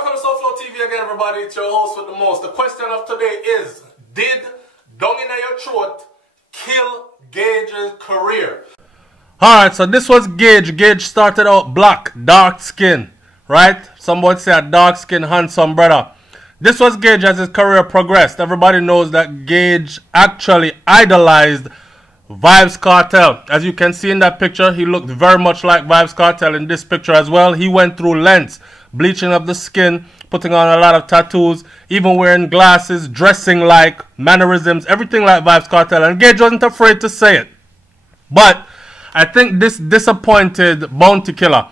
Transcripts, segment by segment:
Welcome to Soulflow TV again, everybody. It's your host with the most. The question of today is, did dung in your throat kill Gage's career? Alright, so this was Gage. Gage started out black, dark skin, right? Some would say a dark skin, handsome brother. This was Gage as his career progressed. Everybody knows that Gage actually idolized Vybz Kartel. As you can see in that picture, he looked very much like Vybz Kartel in this picture as well. He went through lengths, bleaching of the skin, putting on a lot of tattoos, even wearing glasses, dressing like, mannerisms, everything like Vybz Kartel. And Gage wasn't afraid to say it. But I think this disappointed Bounty Killer,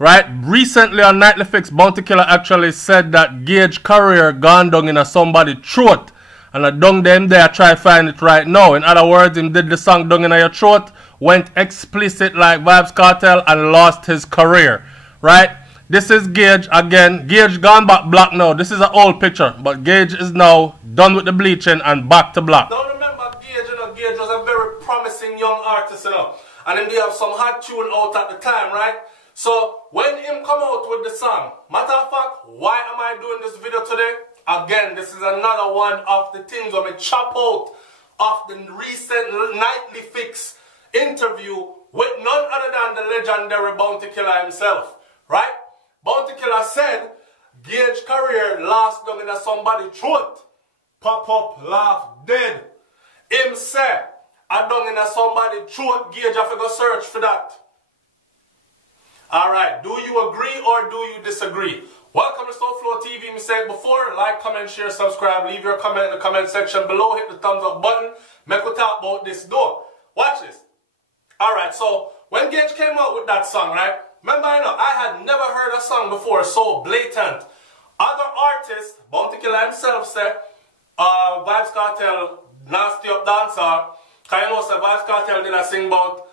right? Recently on Nightly Fix, Bounty Killer actually said that Gage's career gone down in a somebody's throat. And I dung them there, try to find it right now. In other words, him did the song Dung in Your Throat, went explicit like Vybz Kartel and lost his career, right? This is Gage again. Gage gone back black now. This is an old picture, but Gage is now done with the bleaching and back to black. Now remember Gage, Gage was a very promising young artist, and then they have some hot tune out at the time, right? So when him come out with the song, matter of fact, why am I doing this video today? Again, this is another one of the things I'm going to chop out of the recent Nightly Fix interview with none other than the legendary Bounty Killer himself, right? Bounty Killer said Gage's career lost down in somebody's throat. Pop up, laugh, dead. Him say, I down in somebody's throat, Gage have to go search for that. Alright, do you agree or do you disagree? Welcome to Soulflow TV. Me said before, like, comment, share, subscribe, leave your comment in the comment section below, hit the thumbs up button, make we talk about this door. Watch this. Alright, so when Gage came out with that song, right? Remember, I had never heard a song before so blatant. Other artists, Bounty Killer himself said, Vybz Kartel, nasty up dancer. Cause you know, Vybz Kartel did a sing about,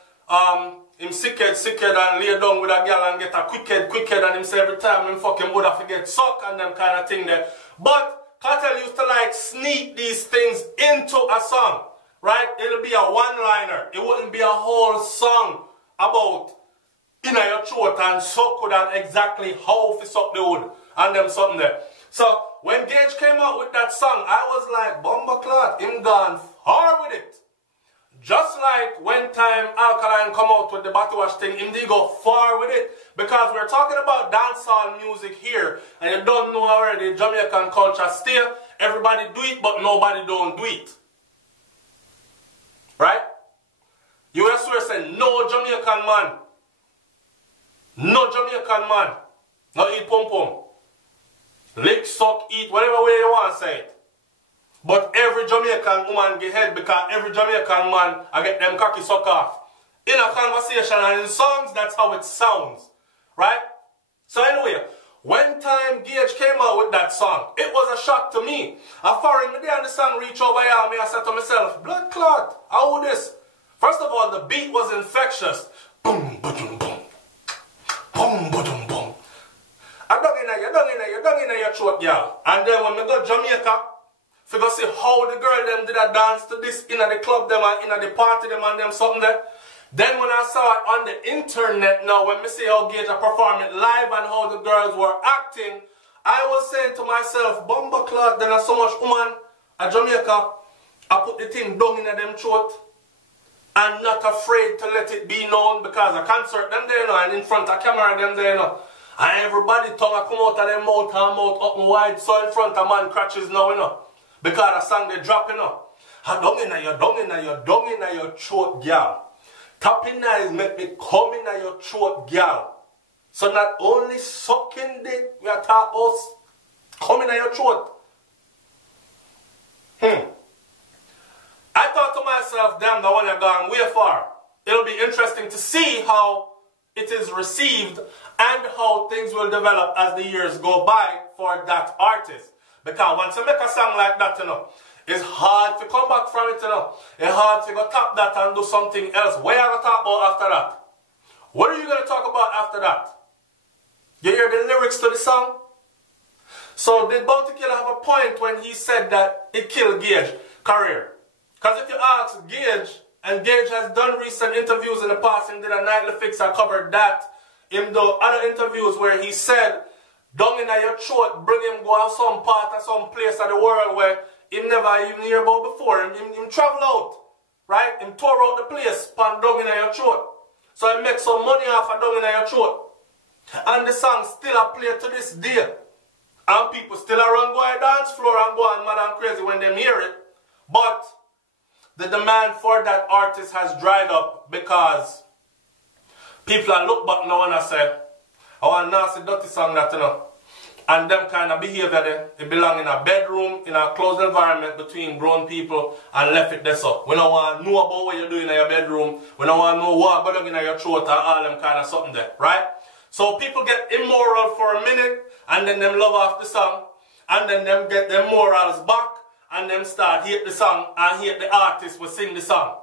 him sick head and lay down with a girl and get a quick head and him say every time him fucking would have to get sucked and them kind of thing there. But Kartel used to like sneak these things into a song, right? It'll be a one-liner. It wouldn't be a whole song about in your throat and suck wood and exactly how to suck the wood and them something there. So when Gage came out with that song, I was like, Bumbleclot, him gone far with it. Just like when time Alkaline come out with the Battle Wash thing, him did go far with it. Because we're talking about dancehall music here, and you don't know already, Jamaican culture still, everybody do it, but nobody don't do it. Right? You will swear say, no Jamaican man, no eat pom pom. Lick, suck, eat, whatever way you want to say it. But every Jamaican woman get head because every Jamaican man I get them cocky suck off. In a conversation and in songs, that's how it sounds. Right? So anyway, when time Gage came out with that song, it was a shock to me. I foreign me there and the song reach over here and me, I said to myself, blood clot, how this? First of all, the beat was infectious. Boom, boom, boom. Boom, boom, boom. I dung in your throat, girl. And then when we go to Jamaica, so go see how the girl them did a dance to this in the club them and in the party them and them something there. Then when I saw it on the internet now, when me see how Gage are performing live and how the girls were acting, I was saying to myself, Bumbleclot, there are so much woman at Jamaica, I put the thing down in them throat and not afraid to let it be known because a concert them there and in front of camera them there and everybody tongue come out of their mouth and mouth up and wide so in front of man crutches now, because the song they dropping up. Dung in your throat, girl. Tapping eyes make me come in your throat, girl. So not only sucking dick, we are talking about coming in your throat. I thought to myself, damn, the one have gone way far. It'll be interesting to see how it is received and how things will develop as the years go by for that artist. Because once you make a song like that, it's hard to come back from it, It's hard to go tap that and do something else. What are you going to talk about after that? What are you going to talk about after that? You hear the lyrics to the song? So did Bounty Killer have a point when he said that it killed Gage's career? Because if you ask Gage, and Gage has done recent interviews in the past and did a Nightly Fix, I covered that. In the other interviews where he said down in your throat, bring him go out some part or some place of the world where he never even hear about before. Him travel out, right? Him tour out the place, pan down in your throat. So he make some money off of down in your throat. And the song still a play to this day. And people still around go on dance floor and go on mad and crazy when they hear it. But the demand for that artist has dried up because people are look back now and I say, I want a nasty dirty song that, you know. And them kind of behavior there, it belong in a bedroom, in a closed environment between grown people, and left it there so. We don't want to know about what you're doing in your bedroom. We don't want to know what belong in your throat or all them kind of something there, right? So people get immoral for a minute, and then them love off the song, and then them get their morals back, and them start hate the song, and hate the artist will sing the song.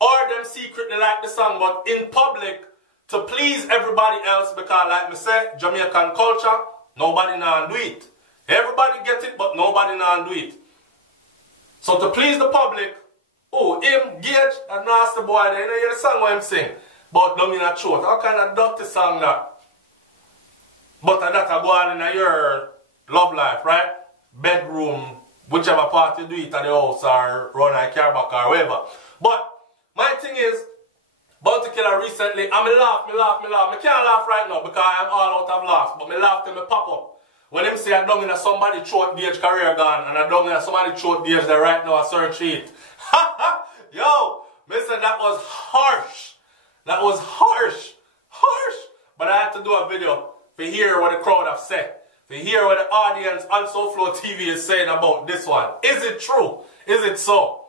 Or them secretly like the song, but in public, to please everybody else, because like me say, Jamaican culture, nobody now do it. Everybody get it, but nobody now do it. So to please the public, oh, him, Gage, that nasty boy there, you know, hear the song what him sing, but don't mean a throat. How kind of dirty song that? But that a go on in your love life, right? Bedroom, whichever part you do it at the house or run a car back or whatever. But my thing is, Bounty Killer recently, I laugh. I can't laugh right now because I'm all out of laughs, but me laugh till me pop up. When him say I don't in somebody throat Gage career gone, and I don't in somebody throat Gage there right now, I search it. Yo, me said that was harsh. That was harsh. But I had to do a video to hear what the crowd have said. To hear what the audience on SoFlo TV is saying about this one. Is it true? Is it so?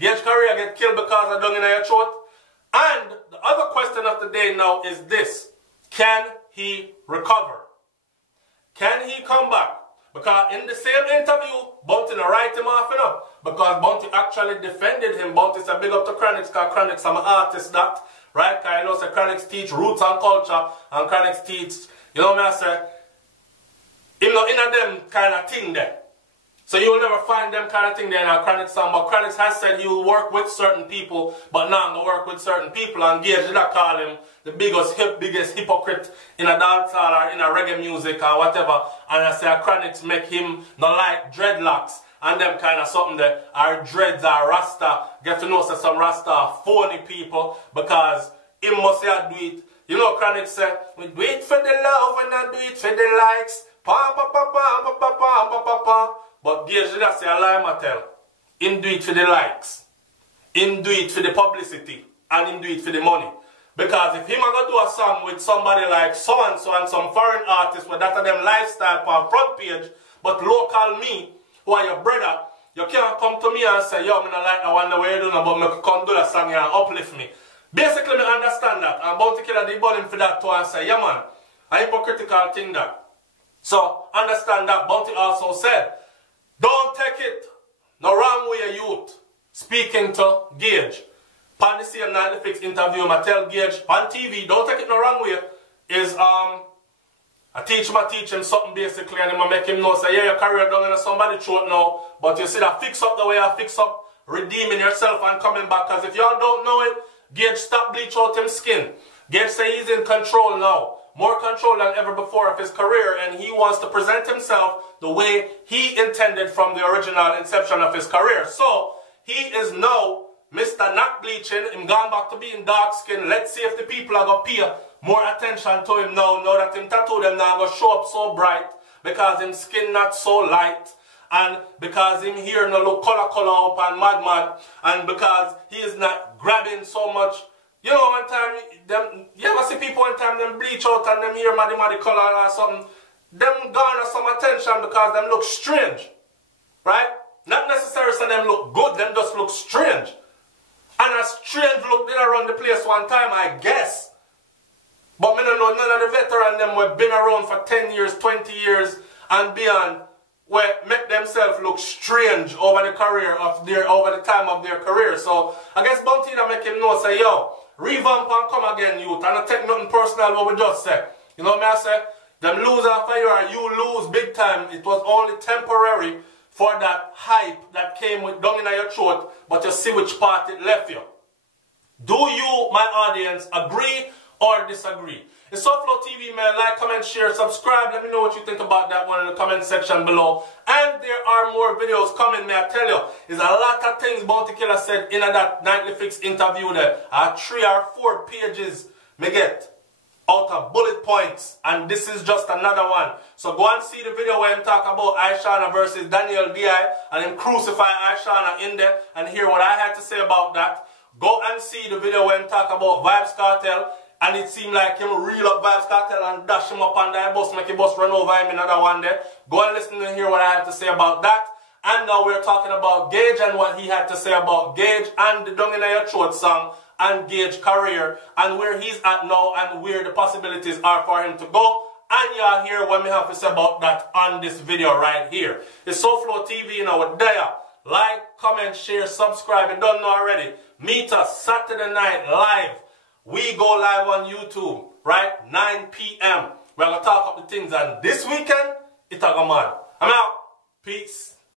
Gage career get killed because of dung in your throat? And the other question of the day now is this. Can he recover? Can he come back? Because in the same interview, Bounty write him off enough. Because Bounty actually defended him. Bounty said big up to Chronix, because Chronix I'm an artist that. Right? Because I know say Chronix teach roots and culture. And Chronix teach, you know what I say? Him not in a them kind of thing there. So you will never find them kind of thing there in a Chronix song. But Chronix has said he will work with certain people, but now I'm going to work with certain people. And Gage did not call him the biggest hypocrite in a dancehall or in a reggae music or whatever. And I say Chronix make him not like dreadlocks and them kind of something there. Or dreads or rasta. Get to know say some rasta are phony people because he must say do it. You know Chronix said, we do it for the love and I do it for the likes. Pa pa pa pa pa pa pa pa pa pa. But Gage did not say a lie, Mattel. Him do it for the likes. Him do it for the publicity. And him do it for the money. Because if him are going to do a song with somebody like so-and-so and some foreign artists with that of them lifestyle on front page, but local me, who are your brother, you can't come to me and say, yo, I don't like the one the way you're doing, but I come do that song here and uplift me. Basically, I understand that. And Bounty Killer did him for that too and say, yeah man, a hypocritical thing that. So, understand that. Bounty also said, don't take it no wrong way, youth. Speaking to Gage. On the same Netflix interview, I tell Gage on TV, don't take it no wrong way. Is I teach him something basically, and I make him know, say, yeah, your career done in somebody's throat now, but you see that fix up the way I fix up, redeeming yourself and coming back. Because if y'all don't know it, Gage stop bleach out him skin. Gage say he's in control now. More control than ever before of his career, and he wants to present himself the way he intended from the original inception of his career. So, he is now Mr. Not Bleaching, him gone back to being dark skinned. Let's see if the people are going to pay more attention to him now that him tattoo them now going to show up so bright, because him skin not so light, and because him hair no look color up and mad, and because he is not grabbing so much. You know, one time, you ever see people one time, them bleach out and them hair muddy color or something, them garner some attention because them look strange. Right? Not necessarily so them look good, them just look strange. And a strange look did around the place one time, I guess. But me don't know none of the veterans them who have been around for 10 years, 20 years and beyond, where make themselves look strange over the career of over the time of their career. So I guess Bounty make him know, say, yo, revamp and come again, youth. And I take nothing personal what we just said. You know what I say? Them lose after you or you lose big time. It was only temporary for that hype that came with dung in your throat, but you see which part it left you. Do you, my audience, agree or disagree? It's Soulflow TV, man. Like, comment, share, subscribe. Let me know what you think about that one in the comment section below. And there are more videos coming, man. I tell you, there's a lot of things Bounty Killer said in that Nightly Fix interview there. 3 or 4 pages me get out of bullet points, and this is just another one. So go and see the video where him talk about Ishana versus Daniel D.I. and him crucify Ishana in there and hear what I had to say about that. Go and see the video where him talk about Vybz Kartel, and it seemed like him reel up Vybz Kartel and dash him up on that bus, make the bus run over him, another one there. Go and listen and hear what I had to say about that. And now we're talking about Gage and what he had to say about Gage and the Dung Inna Your Throat song and Gage career and where he's at now and where the possibilities are for him to go. And y'all hear what me have to say about that on this video right here. It's Soulflow TV, you know, we're there. Like, comment, share, subscribe. You don't know already. Meet us Saturday night live. We go live on YouTube, right? 9 p.m. We're going to talk up the things. And this weekend, it's a go mad. I'm out. Peace.